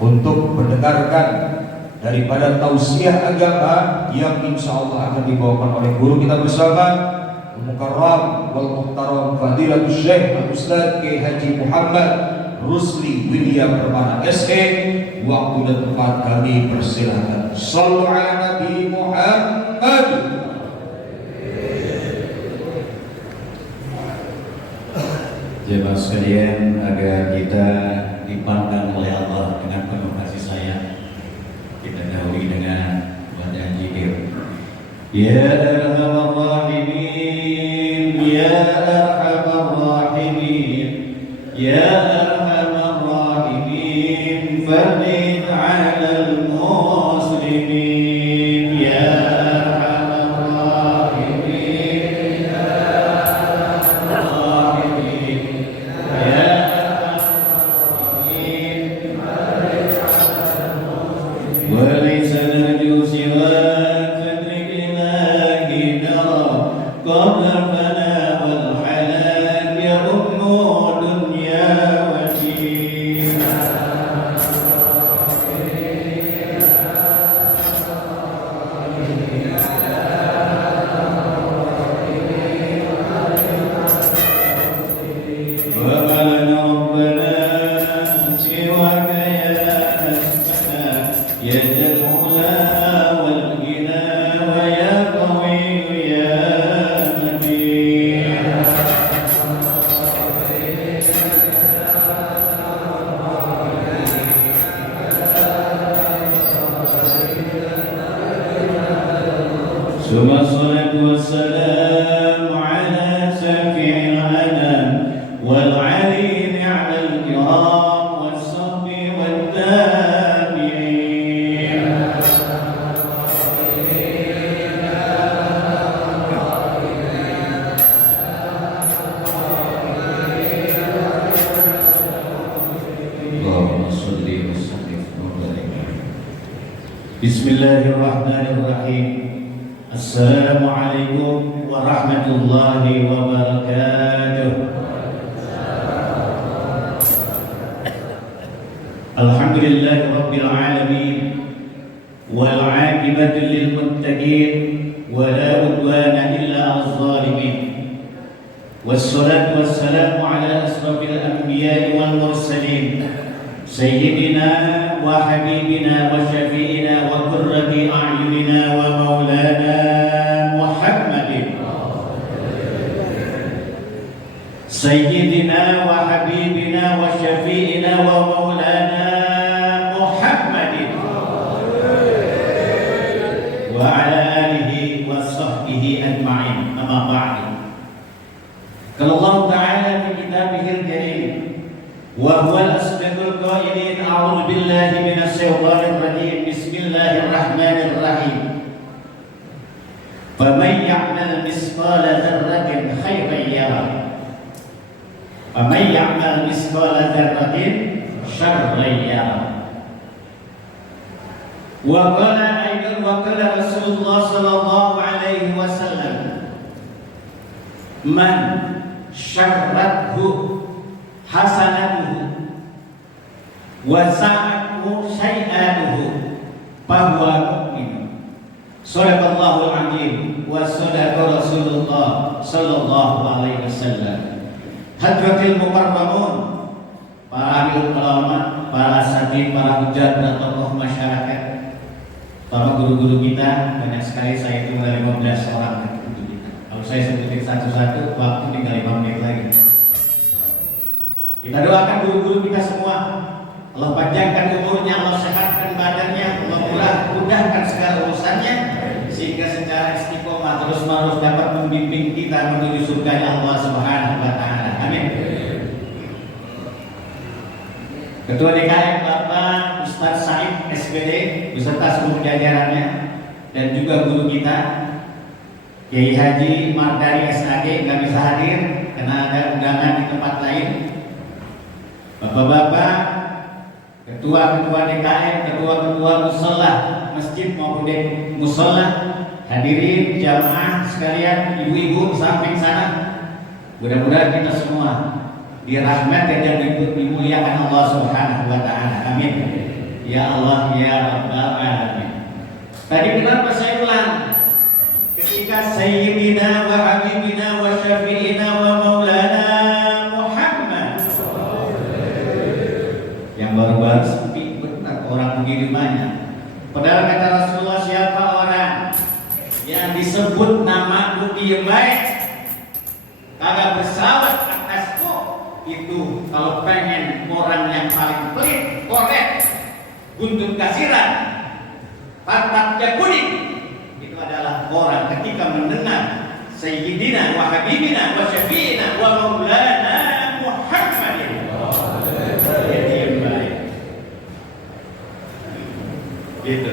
untuk mendengarkan daripada tausiah agama yang insya Allah akan dibawakan oleh guru kita bersama Al-Mukarram wal Muhtaram Fadilatul Syekh Al-Ustaz Kiai Haji Muhammad Rusli Widya Permana SE. Waktu dan tempat kami persilahkan. Shallu ala Nabi Muhammad. Jemaah sekalian, agar kita dipandang oleh Allah dengan penuh kasih sayang, kita dahului dengan baca zikir. Ya Arhamar Rahimin, Ya Arhamar Rahimin, Ya Arhamar Rahimin, Fardin 'alal muslimin, Ya Arhamar Rahimin, Ya Arhamar Rahimin, Ya وليس نرجو سواك فادرك إلهنا قبل الفناء والحلال يؤم دنيا ودين. وما لنا ربنا سواك يا المولى والغنى ويا قوي يا متين. ثم الصلاة والسلام على شفيع الأنام والعلي على الكرام والصحب والتابعين. اللهم صل وسلم وبارك. بسم الله الرحمن الرحيم. السلام عليكم ورحمة الله وبركاته. الحمد لله رب العالمين والعاقبة للمتقين ولا عدوان إلا على الظالمين والصلاة والسلام على أشرف الأنبياء والمرسلين سيدنا وحبيبنا وشفيعنا وقرة أعيننا ومولانا محمد سيدنا وحبيبنا وشفيعنا ومولانا محمد وعلى آله وصحبه أجمعين. أما بعد، قال الله تعالى في كتابه الكريم وهو الأصدق القائلين أعوذ بالله من الشيطان الرجيم بسم الله الرحمن الرحيم فمن يعمل مثقال ذرة خيرا يره ومن يعمل مثقال ذرة شرا يره. وقال أيضا وقال رسول الله صلى الله عليه وسلم من شرته حسنته وساءته سيئاته فهو مؤمن. Sadaqallahul azim wa sadaqa Rasulullah sallallahu alaihi wasallam. Hadratil mukarramun, para alim ulama, para asatidz, para hujat dan tokoh masyarakat, para guru-guru kita, banyak sekali, saya tinggal 15 orang guru kita. Kalau saya sebutin satu-satu, waktu tinggal 5 menit lagi. Kita doakan guru-guru kita semua, Allah panjangkan umurnya, Allah sehatkan badannya, Allah mudahkan segala urusannya, sehingga secara istiqomah terus-menerus dapat membimbing kita menuju surga Allah Subhanahu wa taala. Amin. Ketua DKM Bapak Ustaz Said SPD beserta seluruh jajarannya dan juga guru kita Kiai Haji Mardani SAG nggak bisa hadir karena ada undangan di tempat lain. Bapak-bapak, ketua-ketua DKM, ketua-ketua mushola masjid maupun mushola, hadirin jamaah sekalian, ibu-ibu di samping sana, mudah-mudahan kita semua dirahmati dan dimuliakan Allah Subhanahu wa taala. Amin. Ya Allah ya Rabbal Alamin. Tadi kenapa saya ulang? Ketika Sayyidina wa Habibina wa Syafi'ina wa Maulana Muhammad, yang baru-baru sepi benar orang begini banyak. Padahal kata Rasulullah, siapa orang yang disebut nama diem baik, kagak bersahabat atasku, itu kalau pengen orang yang paling pelit, korek, buntut kasiran, pantatnya kuning, itu adalah orang ketika mendengar Sayyidina wa Habibina wa Syafi'ina wa Maulana Muhammadin, dia diem baik. Gitu.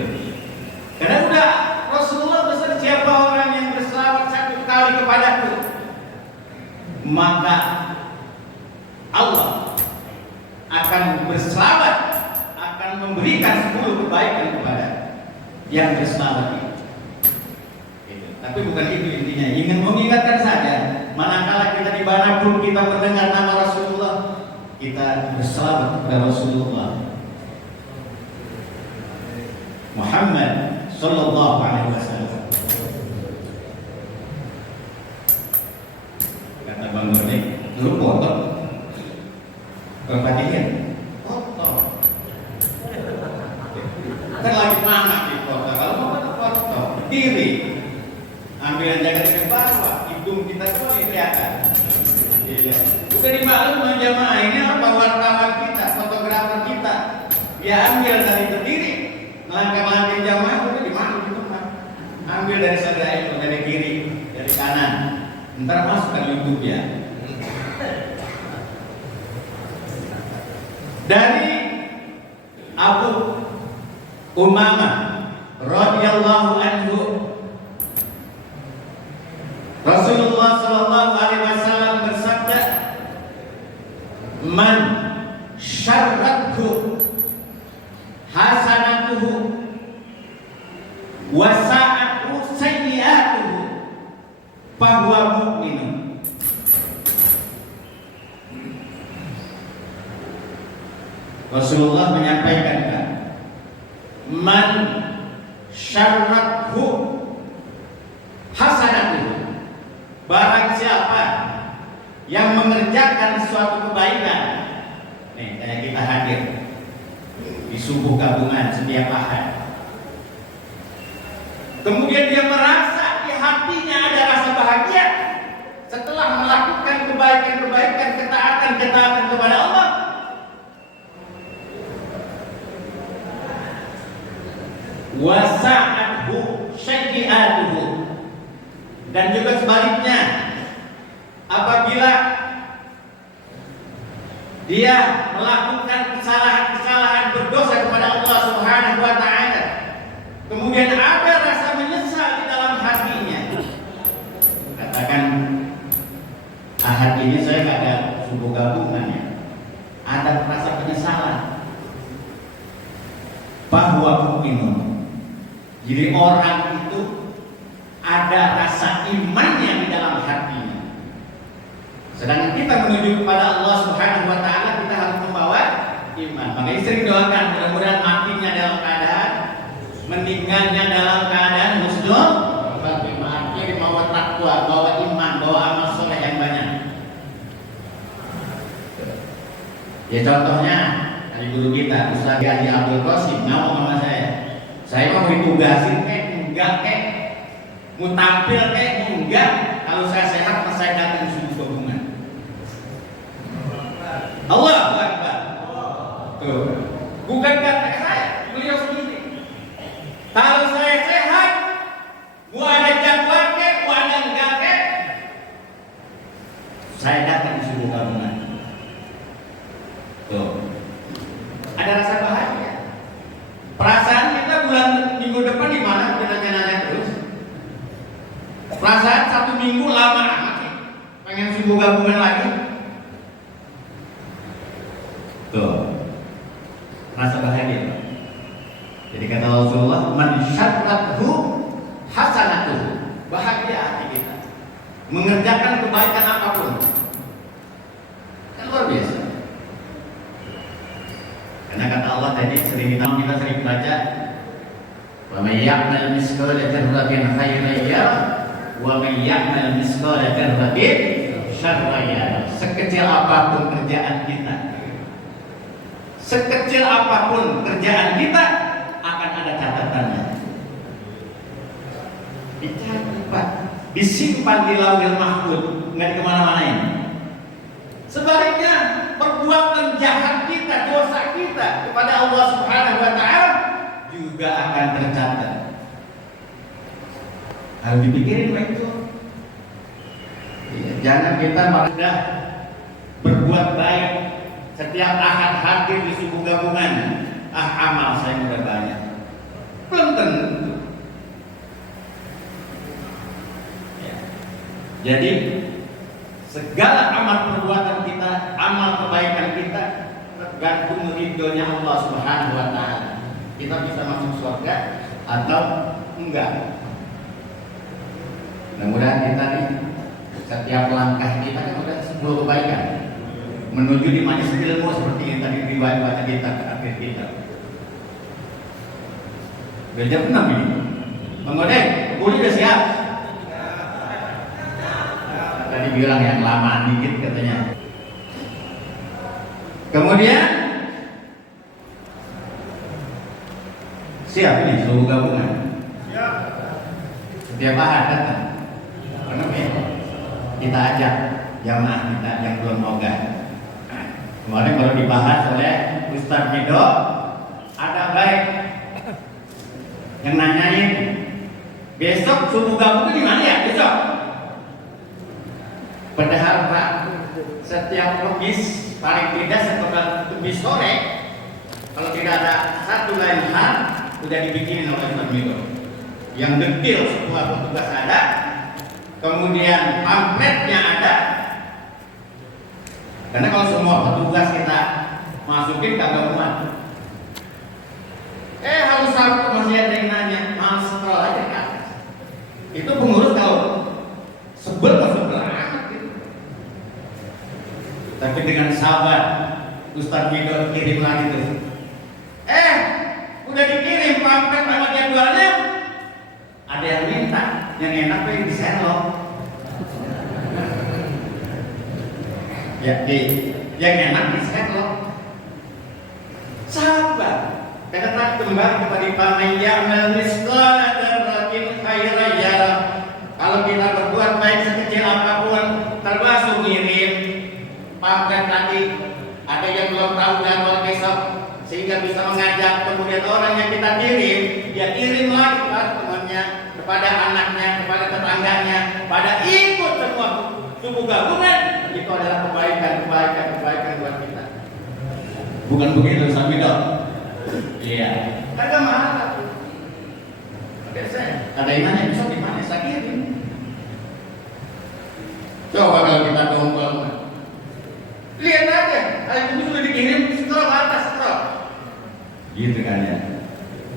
Karena udah Rasulullah besar, siapa orang yang berselawat satu kali kepadaku, maka Allah akan berselawat, akan memberikan 10 kebaikan kepada yang berselawat itu. Gitu. Tapi bukan itu intinya. Ingin mengingatkan saja, manakala kita dimanapun kita mendengar nama Rasulullah, kita berselawat kepada Rasulullah Muhammad Sallallahu Alaihi Wasallam. Kata Bang Nurnik, lu foto perhatian foto kan lagi mana di foto, kalau mau foto berdiri, ambil jaga di bawah, hidung kita tuh kelihatan. Iya, bukan dimaklum jamaah, ini apa wartawan kita, fotografer kita, dia ambil dari berdiri, langkah-langkah jamaah itu di mana di tempat, ambil dari sebelah itu, dari kiri, dari kanan, ntar masukkan YouTube ya. Dari Abu Umamah radhiyallahu anhu, Rasulullah sallallahu alaihi wasallam bersabda, "Man syarrathu hasanatuhu wa sa'atuhu sayyi'atuhu fahuwa mu'minun." Rasulullah menyampaikan, man syarrathu hasanatuhu, barang siapa yang mengerjakan suatu kebaikan, nih kayak kita hadir di subuh gabungan setiap ahad, kemudian dia merasa di hatinya ada rasa bahagia setelah melakukan kebaikan-kebaikan, ketaatan kepada Allah, wasa'athu sayyi'atuhu, dan juga sebaliknya, apabila dia melakukan kesalahan berdosa kepada Allah Subhanahu wa taala, kemudian ada rasa menyesal di dalam hatinya, katakan ahad ini saya gak ada subuh gabungan ya, ada rasa penyesalan, bahwa mu'minun, jadi orang itu ada rasa imannya di dalam hatinya. Sedangkan kita menuju kepada Allah Subhanahu wa taala, kita harus membawa iman. Makanya sering doakan mudah-mudahan matinya dalam keadaan, meninggalnya dalam keadaan husnul khatimah, akhir bawa takwa, bawa iman, bawa amal soleh yang banyak. Ya contohnya dari guru kita Ustaz Haji Abdul Qasim ngomong sama saya mau ditugasin enggak mau tampil enggak, kalau saya sehat saya datang subuh gabungan. Allahu Akbar. Tuh, bukan kata saya, beliau sendiri. Kalau saya sehat, mau ada jadwal mau ada enggak saya datang subuh gabungan. Tuh, ada rasa bahagia. Perasaan kita bulan minggu depan di mana? Kita nanya terus. Perasaan 1 minggu lama amat sih. Pengen subuh gabungan lagi. Tuh, rasa bahagia. Jadi kata Rasulullah, man syarrathu hasanatuhu, bahagia hati kita mengerjakan kebaikan apapun. Kan luar biasa. Karena kata Allah tadi kita sering baca wa may ya'mal misqala dzarratin khairan yarah wa may ya'mal misqala dzarratin syarran yarah. Sekecil apapun kerjaan kita, sekecil apapun kerjaan kita akan ada catatannya. Dicatat, disimpan di lauhil mahfuz, nggak kemana-manain. Sebaliknya, perbuatan jahat kita, dosa kita kepada Allah Subhanahu wa Ta'ala juga akan tercatat. Harus dipikirin baik itu. Jangan kita malah berbuat baik setiap ahad hadir di subuh gabungan. Amal saya udah banyak. Belum tentu. Ya. Jadi segala amal perbuatan kita, amal kebaikan kita tergantung ridhonya Allah Subhanahu wa Ta'ala. Kita bisa masuk surga atau enggak. Mudah-mudahan kita nih setiap langkah kita kan udah 10 kebaikan menuju di majelis ilmu seperti yang tadi dibaca kita ke akhir kita. Udah jam 6 ini. Bang Odeng, kulit udah siap? Tadi bilang yang lama dikit katanya. Kemudian siap ini subuh gabungan. Siap. Setiap ahad datang. Kenapa ya? Kita ajak jamaah kita yang belum ogah. Kemarin baru dibahas oleh Ustaz Mido, ada baik yang nanyain besok subuh gabungan di mana ya besok? Padahal Pak, setiap Kamis paling tidak setelah Kamis sore, kalau tidak ada satu lain hal, sudah dibikin oleh Ustaz Mido. Yang detail semua petugas ada, kemudian pamfletnya ada. Karena kalau semua petugas kita masukin kagak muat. Harus Sabtu masih ada yang nanya, scroll aja kan. Itu pengurus kalau sebel amat gitu. Tapi dengan sabar, Ustaz Mido kirim lagi tuh. Udah dikirim pamflet sama jadwalnya. Ada yang minta, yang enak tuh yang disenlok. Ya, yang enak disenlok. Sabar. Karena tadi kembali kepada paman ya'mal misqala dzarratin khairan yarah. Kalau kita berbuat baik sekecil apapun, termasuk ngirim pamflet tadi, ada yang belum tahu jadwal besok sehingga bisa mengajak, kemudian orang yang kita kirim, dia kirim lagi kepada temannya, kepada anaknya, kepada tetangganya, pada ikut semua subuh gabungan. Itu adalah kebaikan buat kita. Bukan begitu Samido? Iya. Ada mana? Ada imannya besok di mana? Saya kirim. Coba kalau kita dongkol, lihat aja. Hari itu sudah dikirim, scroll ke atas, scroll. Gitu kan ya.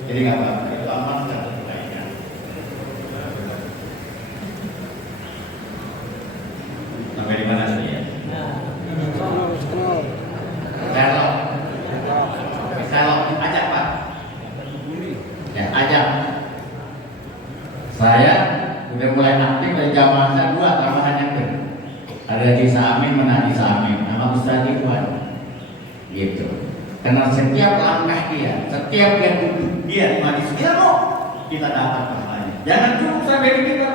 Jadi nggak apa-apa. Itu amal dan kebaikan. Sampai di mana tadi ya? Kalau ajak Pak, ya ajak. Saya udah mulai aktif dari jamaah saya 2 tambahan yang ke. Ada di Samin, menadi Samin, nama Ustaz Ikhwan. Gitu. Karena setiap langkah dia, setiap dia duduk dia di majelis ilmu, kita dapat pahalanya. Jangan cukup sampai di kita.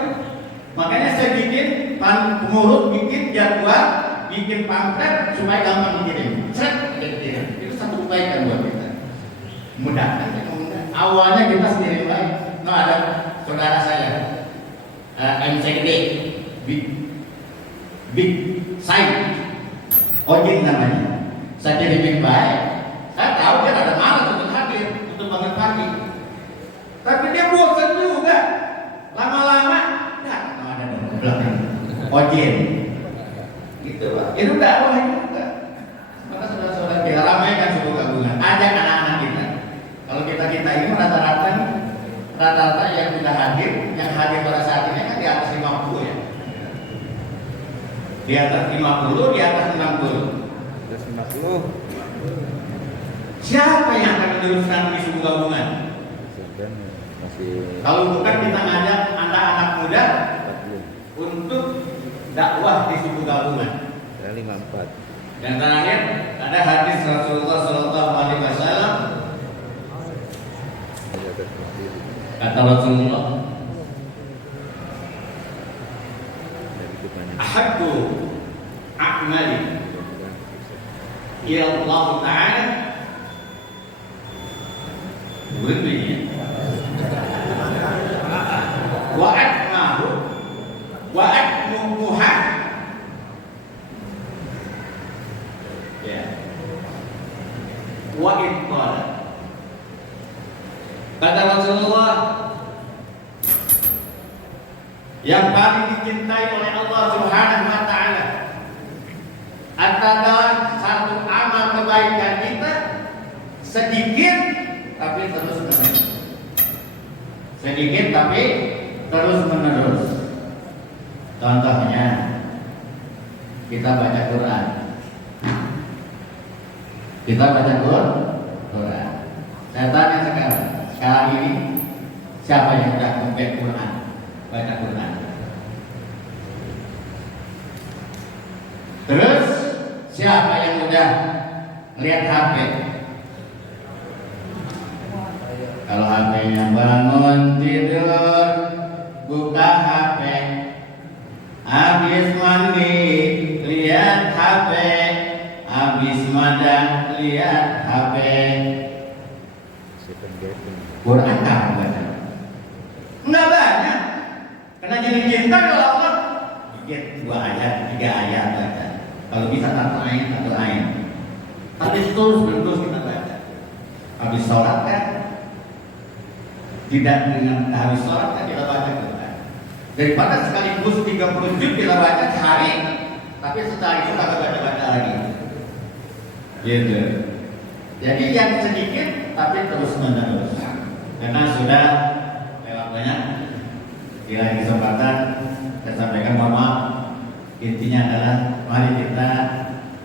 Makanya saya bikin pengurus, bikin jadwal, bikin pamflet supaya gampang dikirim. Itu satu kebaikan buat kita. Mudah kan? Awalnya kita sendiri baik. Ada saudara saya, MCD, Big Sign, Ojek namanya. Saya kirimin baik. Saya tahu dia ada malas untuk hadir, untuk bangun pagi. Tapi dia bosan juga. Lama-lama, ada dong belakang. Ojek, gitu Pak. Itu dakwah juga. Maka saudara-saudara kita ramaikan subuh gabungan. Ajak anak-anak kita. Kalau kita ini rata-rata yang sudah hadir, yang hadir pada saat ini kan di atas 50 ya. Di atas 50, di atas 60. Siapa yang akan meneruskan di suku gabungan? Kalau bukan kita ngajak anak-anak muda untuk dakwah di suku gabungan. 54. Dan terakhir ada hadis Rasulullah Sallallahu Alaihi Wasallam. Kata Rasulullah, ahabbu a'mali ila Allah Ta'ala wa'admahu wa'admuha ya wa'idqala. Kata Rasulullah, yang paling dicintai oleh Allah Subhanahu wa Ta'ala adalah satu amal kebaikan kita sedikit tapi terus menerus. Sedikit tapi terus menerus. Contohnya kita baca Quran. Kita baca Quran. Saya tanya sekarang ini siapa yang sudah membaca Quran? Baca Quran. Terus siapa yang udah lihat HP? Kalau HP-nya bangun tidur, buka HP. Habis mandi, lihat HP. Habis madan, lihat HP. Quran kamu baca? Enggak banyak. Karena jadi cinta kalau Allah dikit 2 ayat, 3 ayat baca. Kalau bisa 1 ayat. Tapi terus kita baca. Habis sholat kan, tidak dengan habis sholat kan kita baca Quran. Daripada sekaligus 30 juz kita baca sehari, tapi setelah itu kita baca lagi. Gitu. Jadi yang sedikit tapi terus menerus. Karena sudah lewat banyak. Di lain kesempatan saya sampaikan bahwa intinya adalah mari kita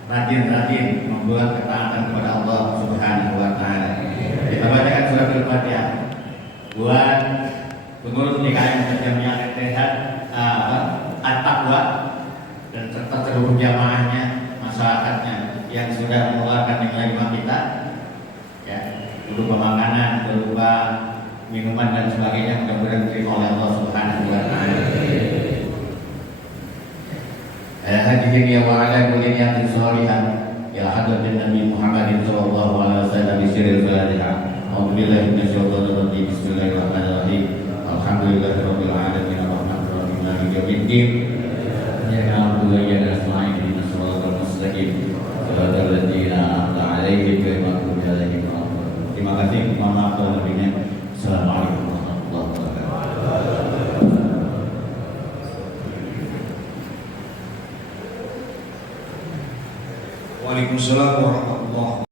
rajin-rajin membuat ketaatan kepada Allah Subhanahu wa Ta'ala. Kita bacakan surat Al-Fatihah buat pengurus DKM Jamiah Al-Ittihad At-Taqwa dan serta seluruh jamaahnya, masyarakatnya yang sudah mengeluarkan nilai kita ya, berupa makanan, berupa minuman dan sebagainya, mudah-mudahan diterima oleh Allah Subhanahu wa Ta'ala. Hadirin ya wa'ala kulli niyatin shalihah ila hadratin Nabi Muhammadin sallallahu alaihi wasallam bi sirril Fatihah. A'udzu billahi minasyaitonir rajim. Bismillahirrahmanirrahim. Alhamdulillahirabbil alamin arrahmanir rahim maliki yaumiddin. Iyyaka na'budu wa iyyaka nasta'in ihdinas siratal mustaqim. Shiratal ladzina an'amta 'alaihim ghairil maghdubi 'alaihim waladdallin. Terima kasih. Mohon maaf kalau lebihnya. Assalamualaikum warahmatullahi wabarakatuh. Waalaikumsalam warahmatullahi wabarakatuh.